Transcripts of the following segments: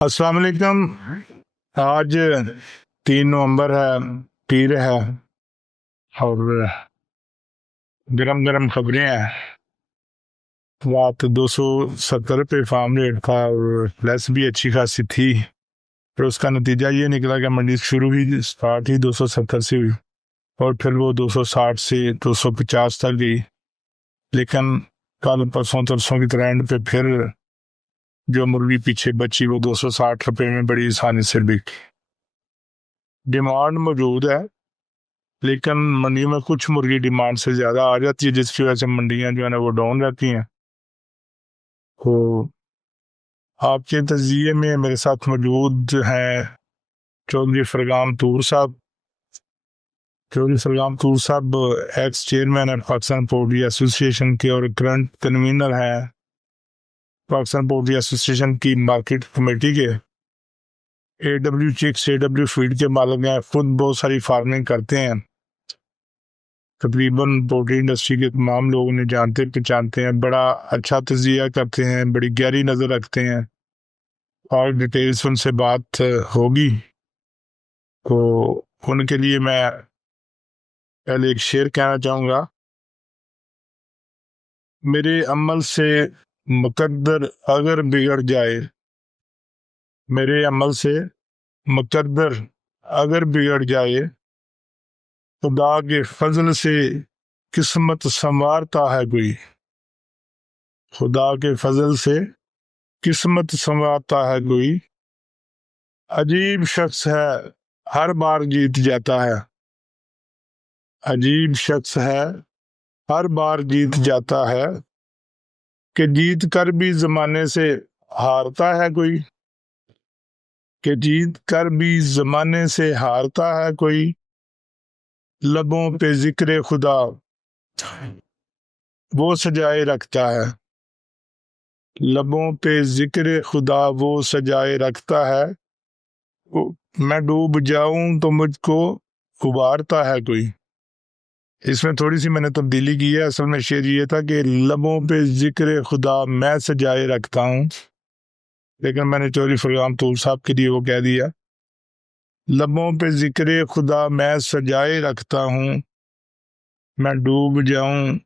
अस्सलाम वालेकुम। आज 3 नवंबर है, पीर है और गरम गरम खबरें हैं। रात 270 पे फार्म रेट था और प्लस भी अच्छी खासी थी। फिर उसका नतीजा ये निकला कि मंडी शुरू ही स्टार्ट ही 270 से हुई और फिर वो 260 से 250 तक गई। लेकिन कल परसों तरसों की ट्रेंड पे फिर जो मुर्गी पीछे बची वो 260 रुपये में बड़ी आसानी से बिकी। डिमांड मौजूद है, लेकिन मंडियों में कुछ मुर्गी डिमांड से ज़्यादा आ जाती है, जिसकी वजह से मंडियां जो है ना वो डाउन रहती हैं। तो आपके तजिए में मेरे साथ मौजूद हैं चौधरी फरगाम तूर साहब। चौधरी फरगाम तूर साहब एक्स चेयरमैन है पाकिस्तान पोल्ट्री एसोसिएशन के और करंट कन्वीनर हैं पाकिस्तान पोल्ट्री एसोसिएशन की मार्केट कमेटी के। AW चिक्स AW फीड के मालिक हैं, खुद बहुत सारी फार्मिंग करते हैं। तकरीबन पोल्ट्री इंडस्ट्री के तमाम लोग उन्हें जानते पहचानते हैं, बड़ा अच्छा तजिया करते हैं, बड़ी गहरी नज़र रखते हैं और डिटेल्स उनसे बात होगी। तो उनके लिए मैं पहले एक शेर कहना चाहूँगा। मेरे अमल से मुकद्दर अगर बिगड़ जाए, मेरे अमल से मुकद्दर अगर बिगड़ जाए, खुदा के फजल से किस्मत संवारता है कोई। खुदा के फजल से किस्मत संवारता है कोई। अजीब शख्स है हर बार जीत जाता है। अजीब शख्स है हर बार जीत जाता है कि जीत कर भी जमाने से हारता है कोई। कि जीत कर भी जमाने से हारता है कोई। लबों पे जिक्र खुदा वो सजाए रखता है। लबों पे जिक्र खुदा वो सजाए रखता है। मैं डूब जाऊं तो मुझको उबारता है कोई। इसमें थोड़ी सी मैंने तब्दीली की है। असल में शेर ये था कि लबों पे जिक्र खुदा मैं सजाए रखता हूँ, लेकिन मैंने चौधरी फरगाम तूर साहब के लिए वो कह दिया। लबों पे जिक्र खुदा मैं सजाए रखता हूँ, मैं डूब जाऊं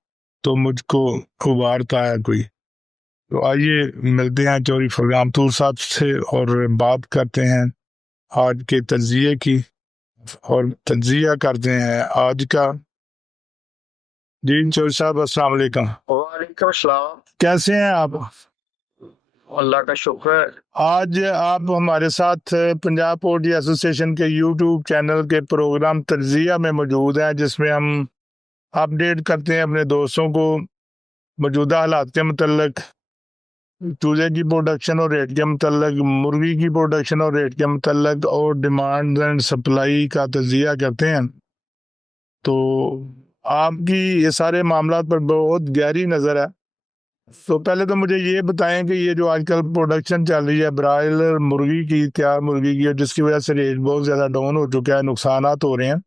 तो मुझको उबारता है कोई। तो आइए मिलते हैं चौधरी फरगाम तूर साहब से और बात करते हैं आज के तजिए की और तजिया करते हैं आज का। जी चौधरी साहब अस्सलाम वालेकुम। वालेकुम सलाम। कैसे हैं आप? अल्लाह का शुक्र है। आज आप हमारे साथ पंजाब पोल्ट्री एसोसिएशन के यूट्यूब चैनल के प्रोग्राम तजिया में मौजूद हैं, जिसमें हम अपडेट करते हैं अपने दोस्तों को मौजूदा हालात के मतलब, चूजे की प्रोडक्शन और रेट के मतलब, मुर्गी की प्रोडक्शन और रेट के मतलब और डिमांड एंड सप्लाई का तजिया करते हैं। तो आपकी ये सारे मामला पर बहुत गहरी नज़र है। तो पहले तो मुझे ये बताएं कि ये जो आजकल प्रोडक्शन चल रही है ब्रायलर मुर्गी की, तैयार मुर्गी की, जिसकी वजह से रेट बहुत ज़्यादा डाउन हो चुका है, नुकसानात हो रहे हैं,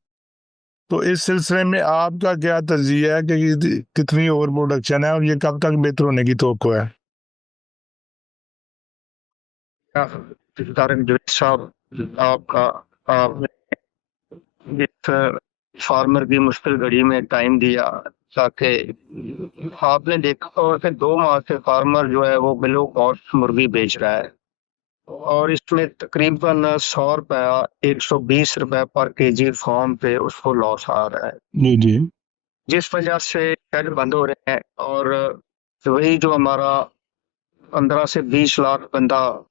तो इस सिलसिले में आपका क्या तजिया है कि कितनी ओवर प्रोडक्शन है और ये कब तक बेहतर होने की तवक्को है? साहब, आपका आपने इस फार्मर की मुश्किल घड़ी में टाइम दिया, ताकि आपने देखा हो कि 2 माह से फार्मर जो है वो बिलो कॉस्ट मुर्गी बेच रहा है और इसमें तकरीबन 100 रुपया 120 रुपए पर केजी फार्म पे उसको लॉस आ रहा है, जी जी। जिस वजह से शेड बंद हो रहे हैं। और वही जो हमारा 15 से 20 लाख बंदा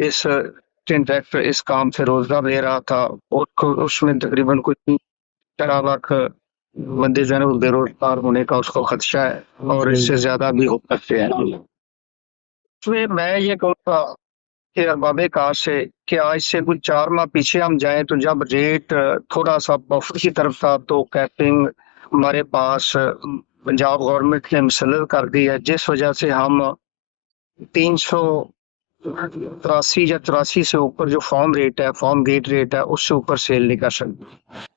इस इंटरेक्ट इस काम से रोजगार ले रहा था, और उसमें तकरीबन कुछ 4 लाख बंदे जो है वो बेरोजगार होने का उसको खदशा है और इससे ज्यादा भी हो सकते हैं। इसमें मैं ये कहूँगा कि अरबाब कार से कि आज से कुछ 4 माह पीछे हम जाएं तो जब रेट थोड़ा सा बफर की तरफ था, तो कैपिंग हमारे पास पंजाब गवर्नमेंट ने मुसल्लत कर दी है, जिस वजह से हम 383 या 83 से ऊपर जो फॉर्म रेट है, फॉर्म गेट रेट है, उससे ऊपर सेल नहीं कर सकते।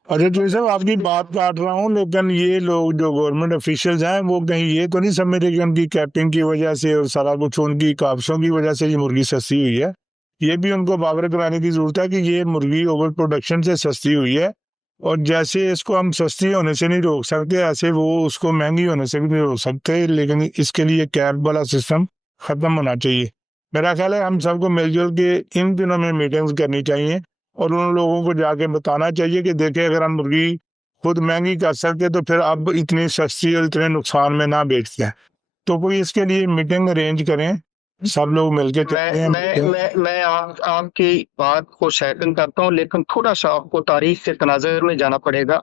अच्छा तो साहब आपकी बात काट रहा हूँ, लेकिन ये लोग जो गवर्नमेंट ऑफिशियल्स हैं वो कहीं ये तो नहीं समझ रहे कि उनकी कैपिंग की वजह से और सारा कुछ उनकी काबसों की वजह से ये मुर्गी सस्ती हुई है? ये भी उनको बावर कराने की जरूरत है कि ये मुर्गी ओवर प्रोडक्शन से सस्ती हुई है, और जैसे इसको हम सस्ती होने से नहीं रोक सकते, ऐसे वो उसको महंगी होने से भी नहीं रोक सकते, लेकिन इसके लिए कैप वाला सिस्टम खत्म होना चाहिए। मेरा ख्याल है हम सबको मिलजुल के इन दिनों में मीटिंग्स करनी चाहिए और उन लोगों को जाके बताना चाहिए कि देखें, अगर हम मुर्गी खुद महंगी कर सकते तो फिर अब इतनी सस्ती और इतने नुकसान में ना बेचते हैं। तो कोई इसके लिए मीटिंग अरेंज करें, सब लोग मिलके चलते हैं। मैं आपकी बात को सेकंड करता हूँ, लेकिन थोड़ा सा आपको तारीख के तनाज़ुर में जाना पड़ेगा।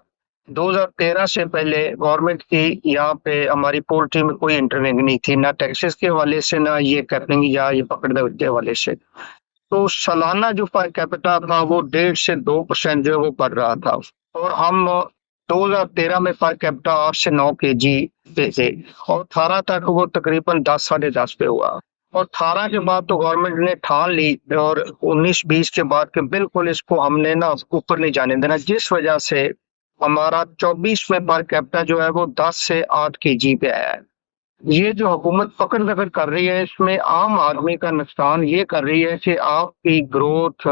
2013 से पहले गवर्नमेंट की यहाँ पे हमारी पोल्ट्री में कोई इंटरवेंशन नहीं थी, ना टैक्सेस के हवाले से, ना ये कैपिंग या ये पकड़ दौड़ के हवाले से। तो सालाना जो पर कैपिटा था वो 1.5 से 2% जो है वो बढ़ रहा था, और हम 2013 में पर कैपिटा 8 से 9 केजी पे थे, और 18 तक वो तकरीबन 10 साढ़े 10 पे हुआ, और 18 के बाद तो गवर्नमेंट ने ठान ली, और 19-20 के बाद के बिल्कुल इसको हमने ना ऊपर नहीं जाने देना, जिस वजह से हमारा 24 में पर कैपिटा जो है वो 10 से 8 केजी पे आया है। ये जो हुकूमत पकड़ दकड़ कर रही है, इसमें आम आदमी का नुकसान ये कर रही है कि आपकी ग्रोथ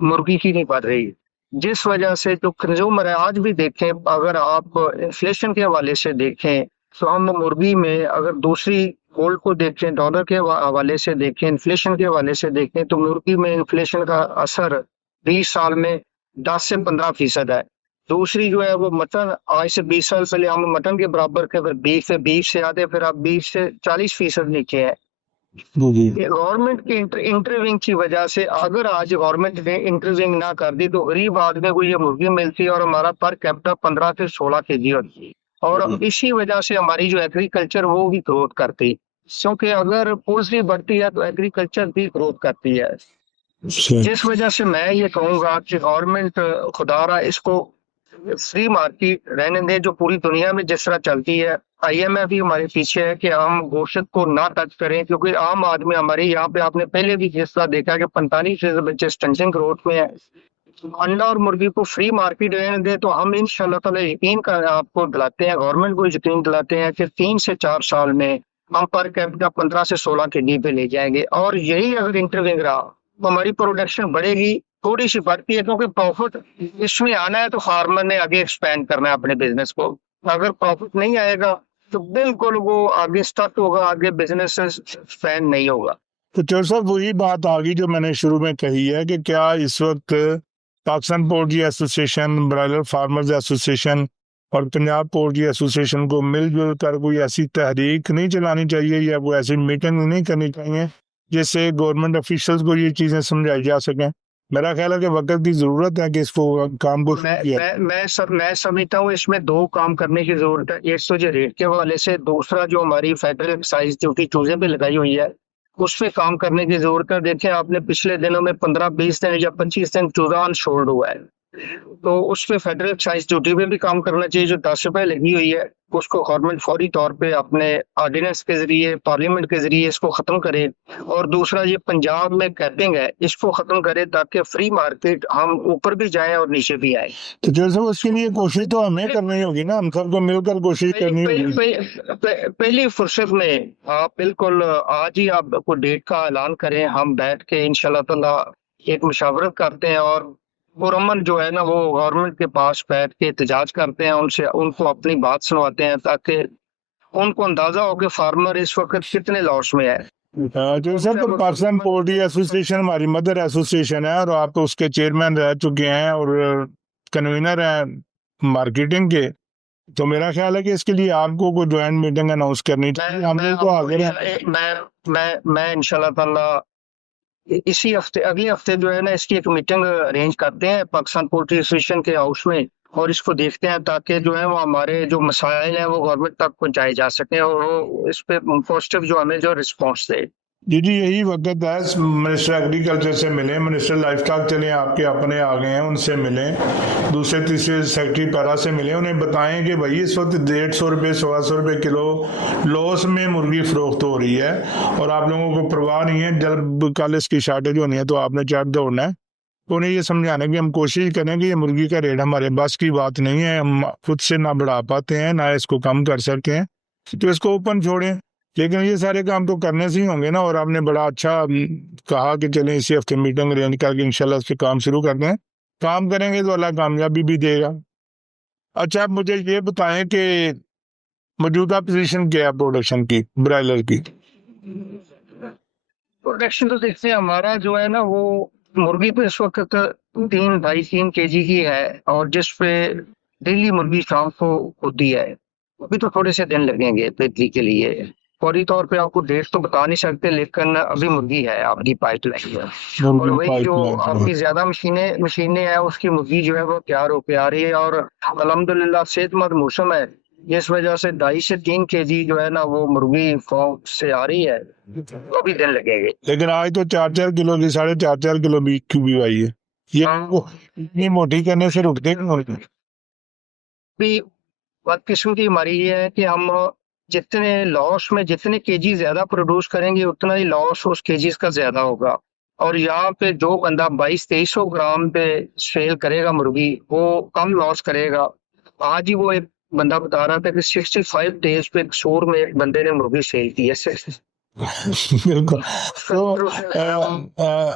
मुर्गी की नहीं बढ़ रही, जिस वजह से जो कंज्यूमर है, आज भी देखें, अगर आप इन्फ्लेशन के हवाले से देखें तो हम मुर्गी में अगर दूसरी गोल्ड को देखें, डॉलर के हवाले से देखें, इन्फ्लेशन के हवाले से देखें, तो मुर्गी में इन्फ्लेशन का असर 20 साल में 10 से 15% है। दूसरी जो है वो मटन, आज से 20 साल पहले हम मटन के बराबर के, फिर बीफ से आते, फिर अब 20 से 40% नीचे है। गवर्नमेंट की इंटरविंग की वजह से, अगर आज गवर्नमेंट ने इंटरविंग ना कर दी तो गरीब आदमी को ये मुर्गी मिलती और हमारा पर कैपिटा 15 से 16 केजी होती, और इसी वजह से हमारी जो एग्रीकल्चर वो भी ग्रोथ करती, क्योंकि अगर पोल्ट्री बढ़ती है तो एग्रीकल्चर भी ग्रोथ करती है। जिस वजह से मैं ये कहूंगा कि गवर्नमेंट खुदारा इसको फ्री मार्केट रहने दे, जो पूरी दुनिया में जिस तरह चलती है। IMF भी हमारे पीछे है कि हम गोश्त को ना टच करें, क्योंकि आम आदमी हमारे यहाँ पे, आपने पहले भी जिस तरह देखा कि 45% बच्चे स्टंटिंग ग्रोथ में है। अंडा और मुर्गी को फ्री मार्केट रहने दे तो हम इंशाल्लाह ताला यकीन का आपको दिलाते हैं, गवर्नमेंट को यकीन दिलाते हैं कि 3 से 4 साल में हम पर कैपिटा 15 से 16 के डी पे ले जाएंगे, और यही अगर इंटरविंग रहा तो हमारी प्रोडक्शन बढ़ेगी, थोड़ी सी बढ़ती है, क्योंकि प्रॉफिट इसमें आना है तो फार्मर ने आगे एक्सपेंड करना है अपने बिजनेस को। अगर प्रॉफिट नहीं आएगा तो बिल्कुल वो आगे स्टक होगा, आगे बिजनेस एक्सपेंड नहीं होगा। तो चौर साहब, वही बात आ गई जो मैंने शुरू में कही है कि क्या इस वक्त Pakistan poultry association, broiler farmers association और पंजाब पोल्ट्री एसोसिएशन को मिलजुल कर कोई ऐसी तहरीक नहीं चलानी चाहिए, या वो ऐसी मीटिंग नहीं करनी चाहिए जिससे गवर्नमेंट ऑफिशियल्स को ये चीजें समझाई जा सकें? मेरा ख्याल है कि वक्त की जरूरत है कि इसको काम को मैं समझता हूँ इसमें 2 काम करने की जरूरत है। एक तो जो रेट के हवाले से, दूसरा जो हमारी फेडरल एक्साइज ड्यूटी चूजे पे लगाई हुई है उस पे काम करने की जरूरत है। देखें, आपने पिछले दिनों में 15-20 दिन या 25 दिन चूजा अनशोल्ड हुआ है, तो उस पे फेडरल एक्साइज ड्यूटी पे भी काम करना चाहिए। जो 10 रुपए लगी हुई है उसको गवर्नमेंट फौरी तौर पे अपने ऑर्डिनेंस के जरिए, पार्लियामेंट के जरिए इसको खत्म करे, और दूसरा ये पंजाब में कैपिंग है इसको खत्म करे, ताकि फ्री मार्केट हम ऊपर भी जाएं और नीचे भी आए। तो जैसे उसके लिए कोशिश तो हमें करनी होगी ना, हम सबको मिलकर कोशिश करनी होगी। पहली फुर्सत में आप बिल्कुल आज ही आप कोई डेट का ऐलान करें, हम बैठ के इंशाल्लाह ताला एक मुशावरत करते हैं, और पुरअमन जो है ना वो गवर्नमेंट के पास बैठ के एहतजाज करते हैं, उनको अपनी बात सुनवाते हैं, ताकि उनको अंदाजा हो कि फार्मर इस वक्त कितने लॉस में है। जो सर, तो पाकिस्तान पोल्ट्री एसोसिएशन हमारी मदर एसोसिएशन है, और आप उसके चेयरमैन रह चुके हैं और कन्वीनर हैं मार्केटिंग के, तो मेरा ख्याल है कि इसके लिए आपको कोई ज्वाइंट मीटिंग अनाउंस करनी चाहिए। हम लोग तो आगे मैं इंशाल्लाह ताला इसी हफ्ते, अगले हफ्ते जो है ना इसकी एक मीटिंग अरेंज करते हैं पाकिस्तान पोल्ट्री एसोसिएशन के हाउस में, और इसको देखते हैं ताकि जो है वो हमारे जो मसाइल हैं वो गवर्नमेंट तक पहुंचाए जा सके, और वो इस पे पॉजिटिव जो हमें जो रिस्पॉन्स दे। जी, यही वक्त है। मिनिस्टर एग्रीकल्चर से मिलें, मिनिस्टर लाइफ स्टॉक चले आपके अपने आ गए हैं, उनसे मिलें, दूसरे तीसरे सेक्रेटरी पैरा से मिलें, उन्हें बताएं कि भाई इस वक्त 150 रुपये 125 रुपये किलो लॉस में मुर्गी फरोख्त हो रही है, और आप लोगों को परवाह नहीं है, जब कल इसकी शार्टेज होनी है तो आपने चढ़ दौड़ना है। तो उन्हें ये समझाने की हम कोशिश करें कि ये मुर्गी का रेट हमारे बस की बात नहीं है, हम खुद से ना बढ़ा पाते हैं ना इसको कम कर सकते हैं, तो इसको ओपन छोड़ें, लेकिन ये सारे काम तो करने से ही होंगे ना। और आपने बड़ा अच्छा कहा कि चलें इसी हफ्ते मीटिंग अरेंज करके इंशाल्लाह इस पे काम शुरू करते हैं। काम करेंगे तो अल्लाह कामयाबी भी देगा। अच्छा, आप मुझे ये बताएं कि मौजूदा पोजीशन क्या है प्रोडक्शन की, ब्रायलर की? प्रोडक्शन तो देखते हैं, हमारा जो है ना वो मुर्गी पे इस वक्त 3-2.5-3 kg की है, और जिस पे डेली मुर्गी शाम को होती है। अभी तो थोड़े से दिन लगेंगे वृद्धि के लिए। फौरी तौर पे आपको डेट तो बता नहीं सकते, लेकिन अभी मुर्गी है आपकी पाइपलाइन में। और मुर्गी वही जो पाइपलाइन आपकी ज्यादा मशीनें मशीनें हैं, उसकी मुर्गी जो है वो तैयार होके आ रही है। और अल्हम्दुलिल्लाह सेहतमंद मौसम है, जिस वजह से 2.5 से 3 kg जो है ना वो मुर्गी फार्म से आ रही है। तो अभी दिन लगेंगे। लेकिन आज तो 4-4 किलो की, 4.5 4 किलो भी क्यों आई है? ये वो इतनी मोटी करने से रुकते नहीं। भी बदकिस्मती हमारी ये है कि हम जितने लॉस में जितने केजी ज्यादा प्रोड्यूस करेंगे, उतना ही लॉस उस केजीज का ज्यादा होगा। और यहाँ पे जो बंदा 2200-2300 ग्राम पे सेल करेगा मुर्गी, वो कम लॉस करेगा। आज ही वो एक बंदा बता रहा था कि 65 डेज पे शोर में एक बंदे ने मुर्गी सेल की है। बिल्कुल। तो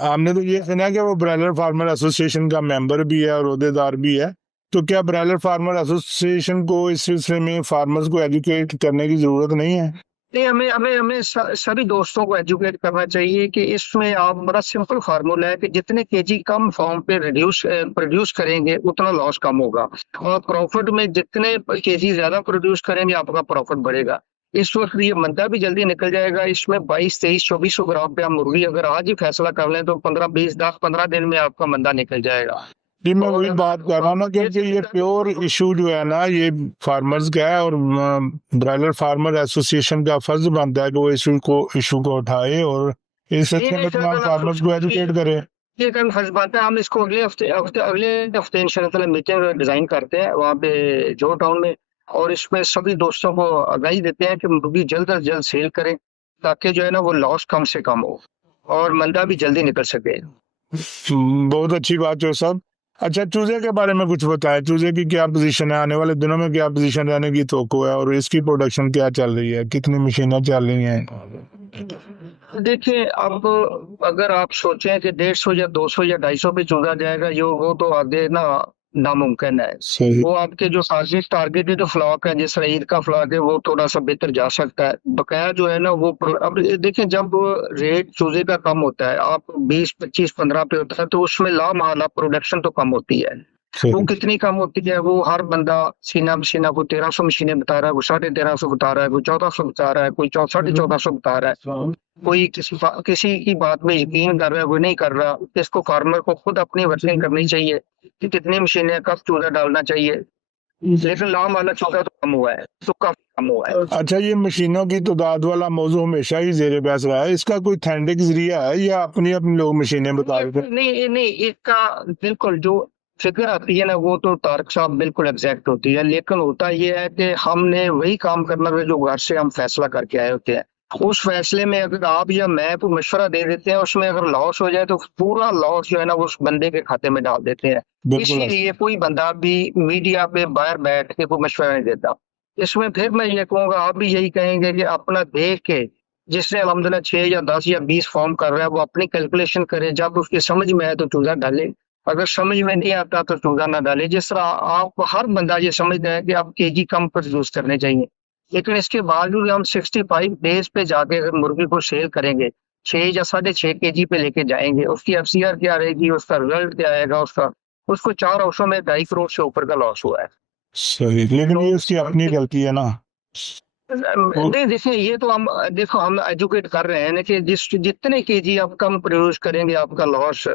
हमने तो ये सुना कि वो ब्रायलर फार्मर एसोसिएशन का मेंबर भी है और ओहदेदार भी है। तो क्या ब्रायलर फार्मर एसोसिएशन को इस सिलसिले में फार्मर्स को एजुकेट करने की जरूरत नहीं है? नहीं, हमें हमें हमें सभी दोस्तों को एजुकेट करना चाहिए कि इसमें आप बड़ा सिंपल फार्मूला है कि जितने केजी कम फॉर्म पे प्रोड्यूस करेंगे, उतना लॉस कम होगा। और प्रॉफिट में जितने केजी ज्यादा प्रोड्यूस करेंगे, आपका प्रॉफिट बढ़ेगा। इस वक्त ये मंदा भी जल्दी निकल जाएगा। इसमें 2200-2300 ग्राम पे आप मुर्गी अगर आज ही फैसला कर लें, तो 15-20-10-15 दिन में आपका मंदा निकल जाएगा। जी, मैं वही बात कर रहा हूँ ना, क्योंकि ये प्योर इशू जो है ना, ये फार्मर्स का है। और ब्रायलर फार्मर एसोसिएशन का फर्ज बनता है कि वो इशू को उठाए और इस सिलसिले में तमाम फार्मर्स को एजुकेट करे। ये कल फर्ज बात है, हम इसको अगले हफ्ते इंशाल्लाह मीटिंग डिजाइन करते हैं वहाँ पे जो टाउन में। और इसमें सभी दोस्तों को आगाही देते हैं कि मुर्गी जल्द अज जल्द सेल करें, ताकि जो है ना वो लॉस कम से कम हो और मंदा भी जल्दी निकल सके। बहुत अच्छी बात है सब। अच्छा, चूजे के बारे में कुछ बताएं। चूजे की क्या पोजीशन है, आने वाले दिनों में क्या पोजीशन रहने की तवक्को है, और इसकी प्रोडक्शन क्या चल रही है, कितनी मशीनें चल रही हैं? देखिए, अब अगर आप सोचें कि 150 या 200 या 250 पे चूजा जाएगा, यो वो तो आगे ना नामुमकिन है। सही। वो आपके जो टारगेटेड फ्लॉक है, जिस ईद का फ्लॉक है, वो थोड़ा सा बेहतर जा सकता है। बकाया जो है ना वो अब देखिए, जब रेट चूजे का कम होता है, आप 20 25 15 पे होता है, तो उसमें लामहला प्रोडक्शन तो कम होती है। वो कितनी कम होती है, वो हर बंदा सीना मशीना को 1300 मशीनें बता रहा है, वो 1350 बता रहा है, कोई 1400 बता रहा है, कोई 1450 बता रहा है। कोई किसी की बात में यकीन कर रहा है, कोई नहीं कर रहा। इसको फार्मर को खुद अपनी वर्किंग करनी चाहिए कि कितनी मशीनें कब चूजा डालना चाहिए। लेकिन लाम वाला चूजा तो कम हुआ है, तो काफी कम हुआ है। अच्छा, ये मशीनों की तादाद वाला मौजू हमेशा ही जेर बहस रहा है। इसका कोई थैंडिक जरिया है या अपनी अपनी लोग मशीनें बता रहे थे? नहीं नहीं, इसका बिल्कुल जो फिगर आती है ना, वो तो तारक साहब बिल्कुल एग्जैक्ट होती है। लेकिन होता ये है कि हमने वही काम करना है जो घर से हम फैसला करके आए होते हैं। उस फैसले में अगर आप या मैं को मशवरा दे देते हैं, उसमें अगर लॉस हो जाए, तो पूरा लॉस जो है ना उस बंदे के खाते में डाल देते हैं। इसीलिए कोई बंदा भी मीडिया पे बाहर बैठ के कोई मशवरा नहीं देता। इसमें फिर मैं ये कहूंगा, आप भी यही कहेंगे कि अपना देख के, जिसने अल्हम्दुलिल्लाह 6 या 10 या 20 फॉर्म कर रहा है, वो अपनी कैलकुलेशन करे। जब उसकी समझ में आए तो चूजा डाले, अगर समझ में नहीं आता तो चूजा ना डाले। जिस तरह आप हर बंदा ये समझता है कि आप केजी कम प्रोड्यूस करने चाहिए, लेकिन इसके बावजूद हम 65 डेज पे जाके अगर मुर्गी को सेल करेंगे, 6 या 6.5 केजी पे लेके जाएंगे, उसकी एफसीआर क्या रहेगी, उसका रिजल्ट क्या आएगा, उसको 4 हाउसों में 2.5 करोड़ से ऊपर का लॉस हुआ है। सही, लेकिन ये उसकी अपनी गलती है ना। नहीं, देखिए, ये तो हम देखो हम एजुकेट कर रहे हैं ना कि जितने केजी आप कम प्रोड्यूस करेंगे, आपका लॉस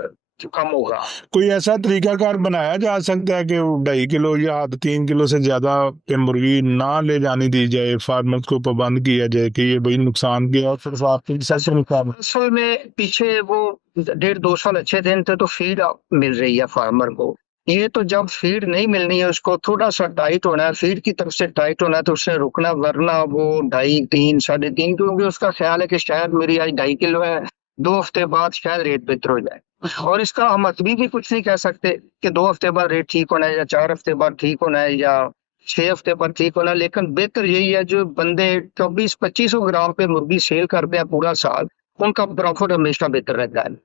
कम होगा। कोई ऐसा तरीकाकार बनाया जा सकता है कि 2.5 किलो या 3 किलो से ज्यादा पे मुर्गी ना ले जानी दी जाए, फार्मर को पाबंद किया जाए कि ये भाई नुकसान किया, और फिर आपके असल में पीछे वो 1.5-2 साल अच्छे दिन थे, तो फीड मिल रही है फार्मर को। ये तो जब फीड नहीं मिलनी है, उसको थोड़ा सा टाइट होना है, फीड की तरफ से टाइट होना है, तो उससे रुकना। वरना वो 2.5, 3, 3.5, क्योंकि उसका ख्याल है कि शायद मेरी आज 2.5 किलो है, 2 हफ्ते बाद शायद रेट बेहतर हो जाए। और इसका हम अभी भी कुछ नहीं कह सकते कि 2 हफ्ते बाद रेट ठीक होना है, या 4 हफ्ते बाद ठीक होना है, या 6 हफ्ते पर ठीक होना, लेकिन बेहतर यही है जो बंदे 2400-2500 ग्राम पे मुर्गी सेल करते हैं पूरा साल, उनका प्रॉफिट हमेशा बेहतर रहता है।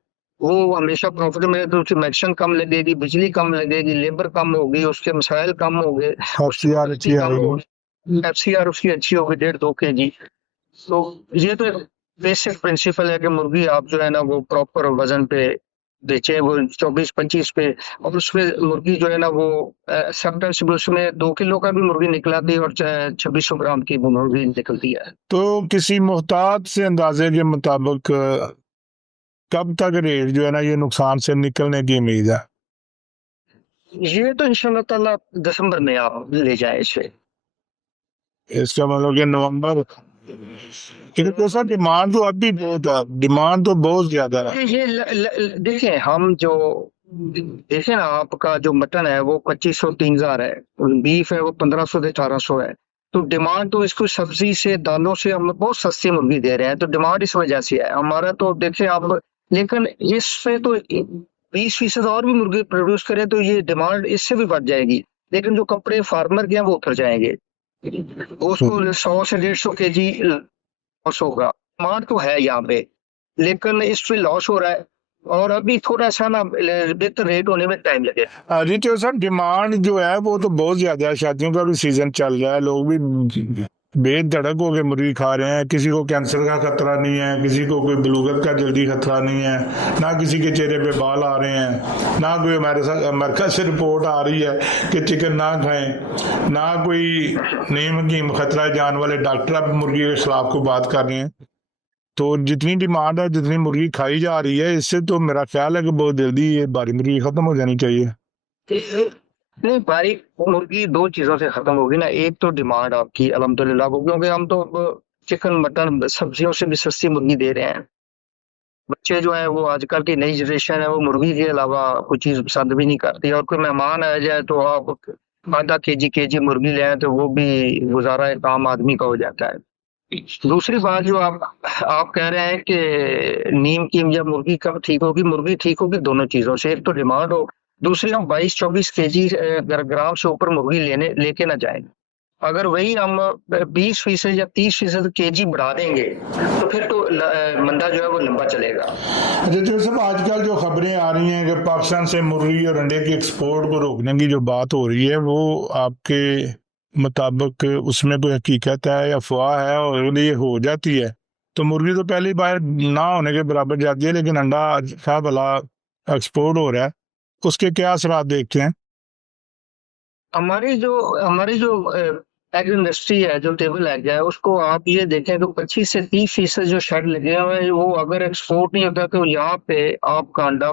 वो हमेशा प्रॉफिट में, तो उसकी मेडिसिन कम लगेगी, बिजली कम लगेगी, लेबर कम होगी, उसके मसाइल कम हो गए, उसकी FCR क्वालिटी अच्छी कम आएगी। होगी, FCR उसकी अच्छी होगी 1.5-2 kg। तो ये तो बेसिक प्रिंसिपल है कि मुर्गी आप जो है ना वो प्रॉपर वजन पे बेचे, वो 24-25 पे, और उसमें मुर्गी जो है ना वो एक्सेप्टेंसिबल, उसमें 2 किलो का भी मुर्गी निकलाती है और 2600 ग्राम की वो मुर्गी निकलती है। तो किसी मोहतात से अंदाजे के मुताबिक कब तक रेट जो है ना ये नुकसान से निकलने की उम्मीद है? ये तो इंशाल्लाह ताला दिसंबर में आप ले जाए इसे। इसका मतलब कि नवंबर, क्योंकि सर डिमांड तो अभी बहुत है, डिमांड तो बहुत ज्यादा है। देखिए हम जो देखें ना, आपका जो मटन है वो 2500-3000 है, बीफ है वो 1500 से 1800 है। तो डिमांड तो इसको सब्जी से, दालों से हम बहुत सस्ती मुर्गी दे रहे हैं, तो डिमांड इस वजह से है हमारा। तो देखिए आप, लेकिन इससे तो 20% और भी मुर्गी प्रोड्यूस करें तो ये डिमांड इससे भी बढ़ जाएगी, लेकिन जो कपड़े फार्मर के हैं वो उतर जाएंगे, उसको 100 से 150 केजी लॉस होगा। डिमांड तो है यहाँ पे, लेकिन इस पे लॉस हो रहा है, और अभी थोड़ा सा ना बेहतर रेट होने में टाइम लगेगा। रिचो सर डिमांड जो है वो तो बहुत ज्यादा है, शादियों का भी सीजन चल रहा है, लोग भी बेधड़क होकर मुर्गी खा रहे हैं, किसी को कैंसर का खतरा नहीं है, किसी को कोई बलूगत का जल्दी खतरा नहीं है, ना किसी के चेहरे पे बाल आ रहे हैं, ना कोई हमारे साथ अमेरिका से रिपोर्ट आ रही है कि चिकन ना खाएं, ना कोई नीम की खतरा जान वाले डॉक्टर अब मुर्गी के खिलाफ को बात कर रहे हैं। तो जितनी डिमांड है, जितनी मुर्गी खाई जा रही है, इससे तो मेरा ख्याल है कि बहुत जल्दी ये बारी मुर्गी खत्म हो जानी चाहिए। नहीं, बारी मुर्गी दो चीजों से खत्म होगी ना, एक तो डिमांड आपकी अल्हम्दुलिल्लाह हो, क्योंकि हम तो चिकन मटन सब्जियों से भी सस्ती मुर्गी दे रहे हैं। बच्चे जो है वो आजकल की नई जनरेशन है, वो मुर्गी के अलावा कोई चीज पसंद भी नहीं करती, और कोई मेहमान आ जाए तो आप आधा केजी मुर्गी ले आए तो वो भी गुजारा एक आम आदमी का हो जाता है। दूसरी बात जो आप कह रहे हैं कि नीम की या मुर्गी कब ठीक होगी, मुर्गी ठीक होगी दोनों चीजों से, एक तो डिमांड हो, दूसरी हम 22-24 केजी ग्राम से ऊपर मुर्गी लेके ना जाए। अगर वही हम 20% या 30% केजी बढ़ा देंगे तो फिर तो मंदा जो है वो लंबा चलेगा। अच्छा तो सब आजकल जो खबरें आ रही हैं कि पाकिस्तान से मुर्गी और अंडे की एक्सपोर्ट को रोकने की जो बात हो रही है, वो आपके मुताबिक उसमें कोई हकीकत है या अफवाह है? और अगर ये हो जाती है तो मुर्गी तो पहली बार ना होने के बराबर जाती है, लेकिन अंडा अच्छा भला एक्सपोर्ट हो रहा है, उसके क्या असरात देखते हैं? हमारी जो एग इंडस्ट्री है, जो टेबल एग है, उसको आप ये देखें तो 25 से 30% जो शेड लगे हुए हैं, वो अगर एक्सपोर्ट नहीं होता तो यहाँ पे आपका अंडा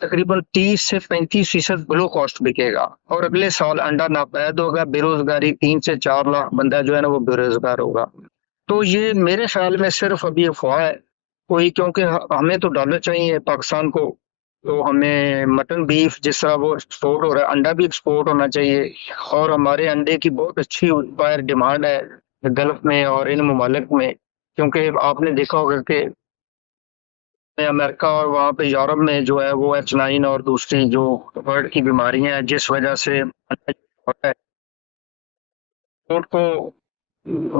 तकरीबन 30 से 35% बिलो कॉस्ट बिकेगा, और अगले साल अंडा नापैद होगा, बेरोजगारी 3 से 4 लाख बंदा जो है ना वो बेरोजगार होगा। तो ये मेरे ख्याल में सिर्फ अभी अफवाह है कोई, क्योंकि हमें तो डॉलर चाहिए पाकिस्तान को, तो हमें मटन बीफ जिस तरह वो एक्सपोर्ट हो रहा है, अंडा भी एक्सपोर्ट होना चाहिए, और हमारे अंडे की बहुत अच्छी बाहर डिमांड है गल्फ में और इन ममालिक में, क्योंकि आपने देखा होगा कि अमेरिका और वहाँ पे यूरोप में जो है वो H9 और दूसरी जो बर्ड की बीमारियां हैं, जिस वजह से एक्सपोर्ट को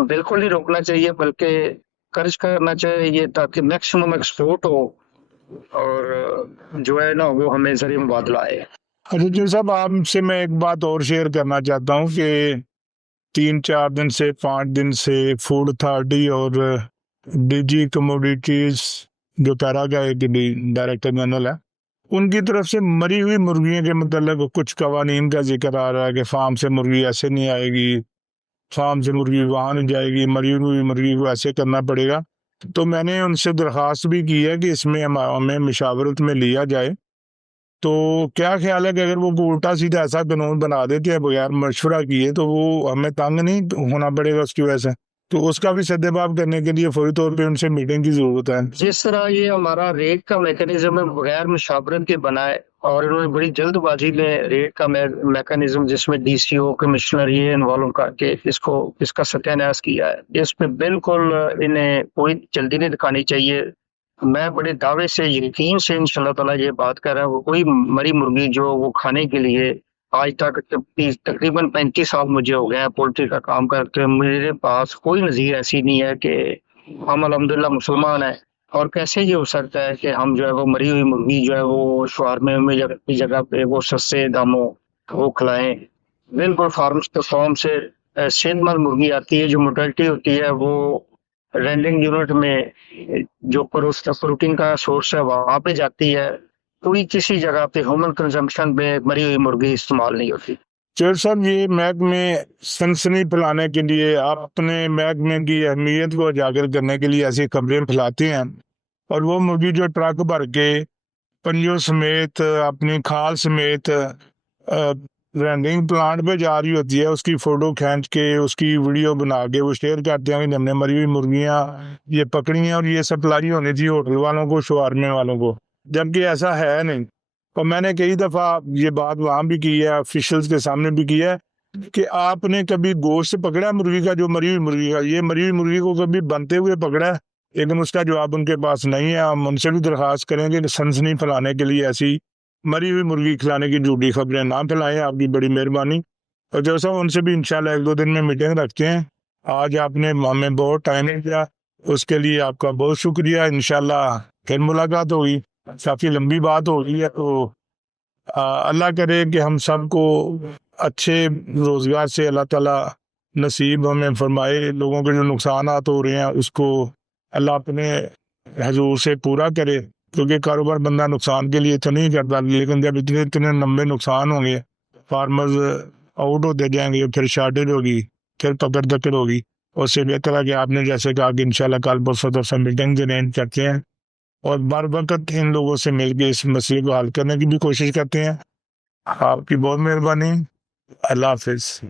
बिल्कुल नहीं रोकना चाहिए, बल्कि कर्ज करना चाहिए ताकि मैक्सिमम एक्सपोर्ट हो, और जो है ना वो हमें जरिए मुबादला आए। अच्छा जी साहब, आपसे मैं एक बात और शेयर करना चाहता हूँ कि 3-4 दिन से 5 दिन से फूड अथॉरिटी और डीजी कमोडिटीज जो पैरागाय के डायरेक्टर जनरल है, उनकी तरफ से मरी हुई मुर्गियों के मतलब कुछ कवानीन का जिक्र आ रहा है कि फार्म से मुर्गी ऐसे नहीं आएगी, फार्म से मुर्गी वहाँ नहीं जाएगी, मरी हुई मुर्गी को ऐसे करना पड़ेगा। तो मैंने उनसे दरख्वास्त भी की है कि इसमें हमें मशावरत में लिया जाए। तो क्या ख्याल है कि अगर वो उल्टा सीधा ऐसा कानून बना देते हैं बगैर मशवरा किए, तो वो हमें तंग नहीं होना पड़ेगा उसकी वजह से? तो उसका भी सद्देबाब करने के लिए फौरी तौर पे उनसे मीटिंग की जरूरत है। जिस तरह ये हमारा रेट का मैकेनिज्म है बगैर मुशावरत के बनाए, और इन्होंने बड़ी जल्दबाजी में रेट का मैकेनिज्म जिसमें DCO कमिश्नर ये इन्वॉल्व करके इसका सत्यानाश किया है, इसमें बिल्कुल इन्हें कोई जल्दी नहीं दिखानी चाहिए। मैं बड़े दावे से, यकीन से इंशाल्लाह ताला ये बात कर रहा हूँ, कोई मरी मुर्गी जो वो खाने के लिए आज तक तकरीबन 35 साल मुझे हो गए हैं पोल्ट्री का काम करते हुए। मेरे पास कोई नज़ीर ऐसी नहीं है कि हम अल्हम्दुलिल्लाह मुसलमान हैं और कैसे ये हो सकता है कि हम जो है वो मरी हुई मुर्गी जो है वो शवारमे में जगह की जगह पे वो सस्ते दामों वो खिलाएं। बिल्कुल फार्म से सेहतमंद मुर्गी आती है, जो मोर्टेलिटी होती है वो रेंडिंग यूनिट में जो प्रोटीन का सोर्स है वहां पे जाती है। कोई किसी जगह पे ह्यूमन कंजम्पशन में मरी हुई मुर्गी इस्तेमाल नहीं होती। शेर साहब, ये महकमे सनसनी फैलाने के लिए, आप अपने महकमे की अहमियत को उजागर करने के लिए ऐसी खबरें फैलाते हैं, और वो मुर्गी जो ट्रक भर के पंजों समेत अपनी खाल समेत रेंडिंग प्लांट पे जा रही होती है, उसकी फोटो खींच के उसकी वीडियो बना के वो शेयर करते हैं कि हमने मरी हुई मुर्गियां ये पकड़ी हैं और ये सप्लाई होनी थी होटल वालों को, शवारमे वालों को, जबकि ऐसा है नहीं। और मैंने कई दफ़ा ये बात वहाँ भी की है, ऑफिशियल्स के सामने भी की है, कि आपने कभी गोश्त पकड़ा है मुर्गी का, जो मरी हुई मुर्गी का, ये मरी हुई मुर्गी को कभी बनते हुए पकड़ा है? लेकिन उसका जवाब उनके पास नहीं है। हम उनसे भी दरख्वास्त करेंगे कि सनसनी फैलाने के लिए ऐसी मरी हुई मुर्गी खिलाने की झूठी खबरें ना फैलाएं, आपकी बड़ी मेहरबानी। और जैसा उनसे भी इंशाल्लाह 1-2 दिन में मीटिंग रखते हैं। आज आपने हमें बहुत टाइम दिया, उसके लिए आपका बहुत शुक्रिया। इंशाल्लाह फिर मुलाकात होगी। काफ़ी लंबी बात हो रही है, तो अल्लाह करे कि हम सबको अच्छे रोज़गार से अल्लाह ताला नसीब हमें फरमाए। लोगों के जो नुकसानात हो रहे हैं उसको अल्लाह अपने हजूर से पूरा करे, क्योंकि कारोबार बंदा नुकसान के लिए तो नहीं करता, लेकिन जब इतने इतने लंबे नुकसान होंगे, फार्मर्स आउट होते जाएंगे, फिर शार्टेज होगी, फिर पकड़ दकड़ होगी। उससे बेहतर है कि आपने जैसे कहा कि इंशाल्लाह कल परसों तक मीटिंग अरेंज करते हैं और बर वक्त इन लोगों से मिलकर इस मसले को हल करने की भी कोशिश करते हैं। आपकी बहुत मेहरबानी। अल्लाह हाफिज।